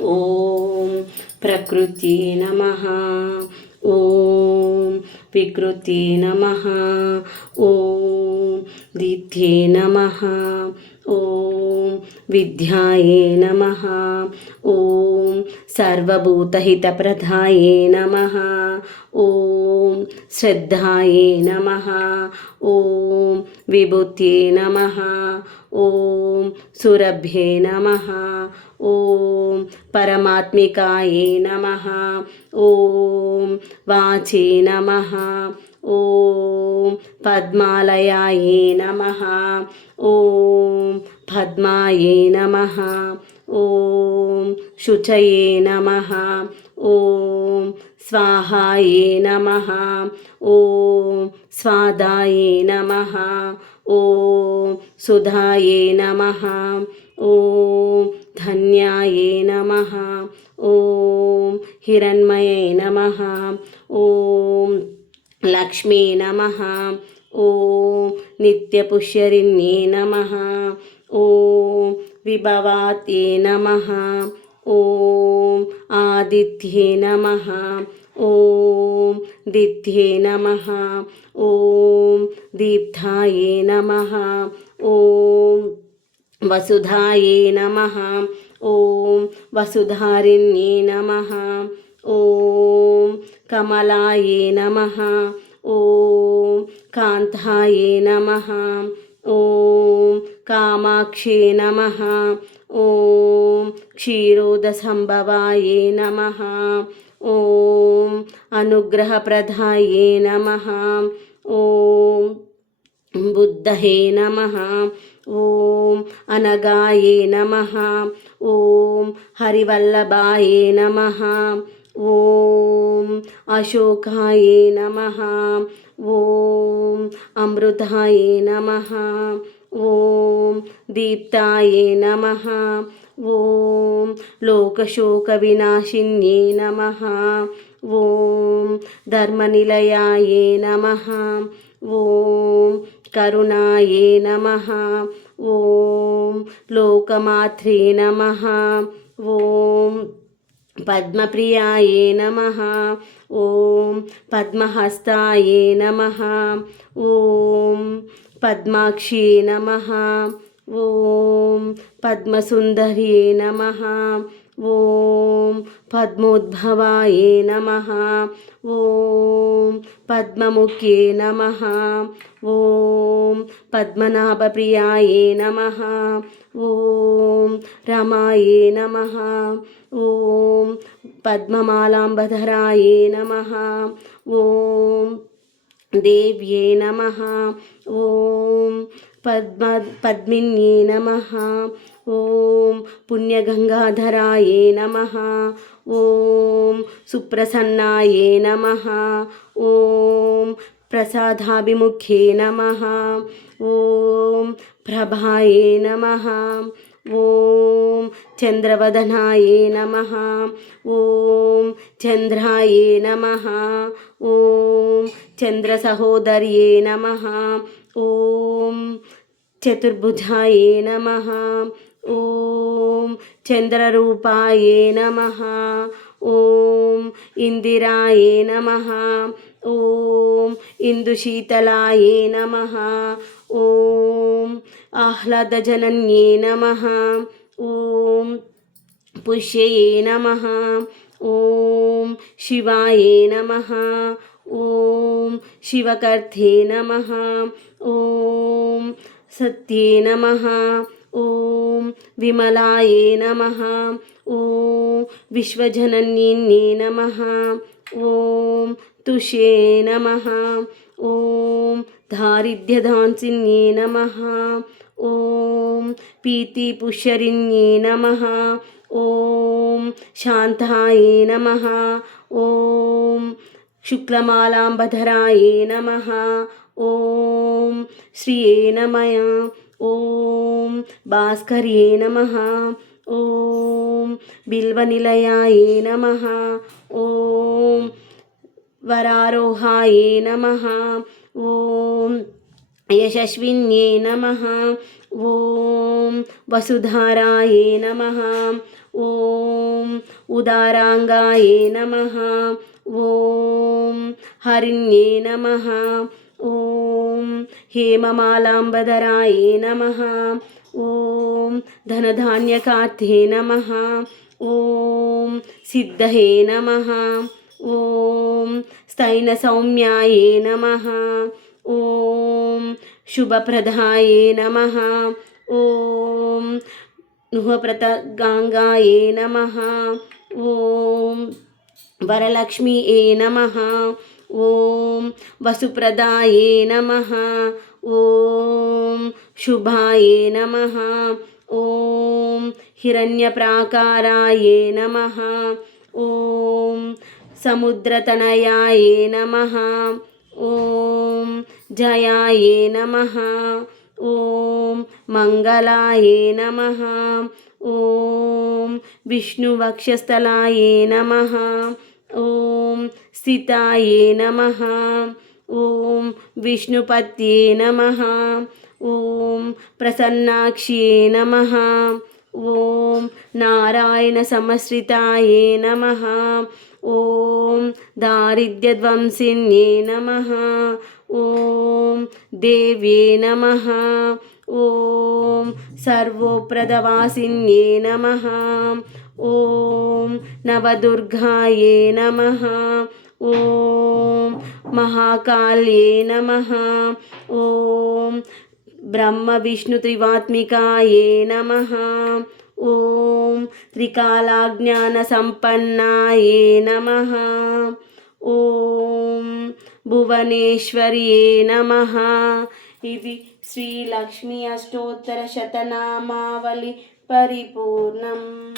ॐ प्रकृति नमः। ॐ विकृति नमः। ॐ दिध्ये नमः। ॐ विद्याये नमः। ॐ सर्वभूतहितप्रदाये नमः। ॐ श्रद्धाये नमः। ॐ विभूत्ये नमः। ॐ सुरभ्ये नमः। ॐ परमात्मिकाये नमः। ॐ वाचे नमः। ॐ पद्मालयाये नमः। ॐ पद्माये नमः। ॐ शुचये नमः। ॐ स्वाहाये नमः। ॐ स्वादाये नमः। ॐ सुधाये नमः। ॐ धन्याये नमः। ॐ हिरण्मये नमः। ॐ लक्ष्मी नमः। ॐ नित्यपुष्यरिण्ये नमः। ॐ विभवाते नमः। ॐ आदित्ये नमः। ॐ दिध्ये नमः। ॐ दीप्ताये नमः। ॐ वसुधाये नमः। ॐ वसुधारिण्ये नमः। ॐ कमलाये नमः। ॐ कान्ताये नमः। ॐ कामाक्षे नमः। ॐ क्षीरोदसम्भवाये नमः। ॐ अनुग्रहप्रदाये नमः। ॐ बुद्धहे नमः। ఓం అనగాయే నమ. ఓం హరివల్లభాయ నమ. ఓం అశోకాయ నమ. ఓం అమృతాయ నమ. ఓం దీప్తాయ నమ. ఓం లోకశోకవినాశిన్యే నమ. ఓం ధర్మనిలయాయ నమ. ఓం करुणाये नमः ॐ लोकमात्रे नमः ॐ पद्मप्रियाये नमः ॐ पद्महस्ताये नमः ॐ पद्माक्षी नमः ॐ पद्मसुन्दर्ये नमः ॐ पद्मोद्भवाये नमः ॐ पद्ममुख्ये नमः ఓం పద్మనాభప్రియాయే నమ. ఓం రమాయే నమ. ఓం పద్మమాలాంబధరాయే నమ. ఓం దేవ్యే నమ. ఓం పద్మ పద్మిన్యే నమ. ఓం పుణ్యగంగాధరాయే నమ. ఓం సుప్రసన్నాయే నమ. ఓం ప్రసాదాభిముఖ్యే నమ ఓం ప్రభాయే నమ ఓం చంద్రవదనాయే నమ ఓం చంద్రాయే నమ ఓం చంద్రసహోదర్యే నమ ఓం చతుర్భుజాయే నమ ఓం చంద్రరూపాయే నమ ఓం ఇందిరాయే నమ ॐ इन्दुशीतलाये नमः। ॐ आह्लादजनन्ये नमः। ॐ पुष्यये नमः। ॐ शिवाये नमः। ॐ शिवकर्थे नमः। ॐ सत्ये नमः। ॐ विमलाये नमः। ॐ विश्वजनन्ये नमः। ॐ తుషే నమ ఓం దారిద్ర్యధాన్సిన్యే నమ ఓం పీతిపుషరిణ్యే నమ ఓం శాంతాయే నమ ఓం శుక్లమాలాంబధరాయే నమ ఓం శ్రీయే నమయ ఓం భాస్కర్యే నమ ఓం బిల్వనిలయాయే నమ ఓం వరారోహాయే నమ. ఓం యశస్విన్యే నమ. ఓం వసుధారాయే నమ. ఓం ఉదారాంగాయే నమ. ఓం హరిణ్యే నమ. ఓం హేమమాలాంబదరాయే నమ. ఓం ధనధాన్యకార్థే నమ. ఓం సిద్ధహే నమ. ॐ स्तैनसौम्याय नमः। ॐ शुभप्रदाय नमः। ॐ नुहप्रतगाङ्गाय नमः। ॐ वरलक्ष्मीये नमः। ॐ वसुप्रदाय नमः। ॐ शुभाय नमः। ॐ हिरण्यप्राकाराय नमः। ॐ సముద్రతనయాయే నమ? ఓం జయాయే నమ? ఓం మంగళాయే నమ? ఓం విష్ణువక్షస్థలాయే నమ? ఓం స్థితాయే నమ? ఓం విష్ణుపత్యే నమ? ఓం ప్రసన్నాక్ష్యే నమ? ఓం నారాయణ సమశ్రితాయే నమ? ఓం దారిద్ర్యధ్వంసిన్యే నమ. ఓం దేవ్యే నమ. ఓం సర్వోప్రదవాసిన్యే నమ. ఓం నవదుర్గాయే నమ. ఓం మహాకాల్యే నమ. ఓం బ్రహ్మ విష్ణు త్రివాత్మికాయే నమ. ఓం త్రికాలాజ్ఞాన సంపన్నాయే నమ. ఓం భువనేశ్వర్యే నమ. ఇది శ్రీ లక్ష్మీ అష్టోత్తర శతనామావళి పరిపూర్ణం.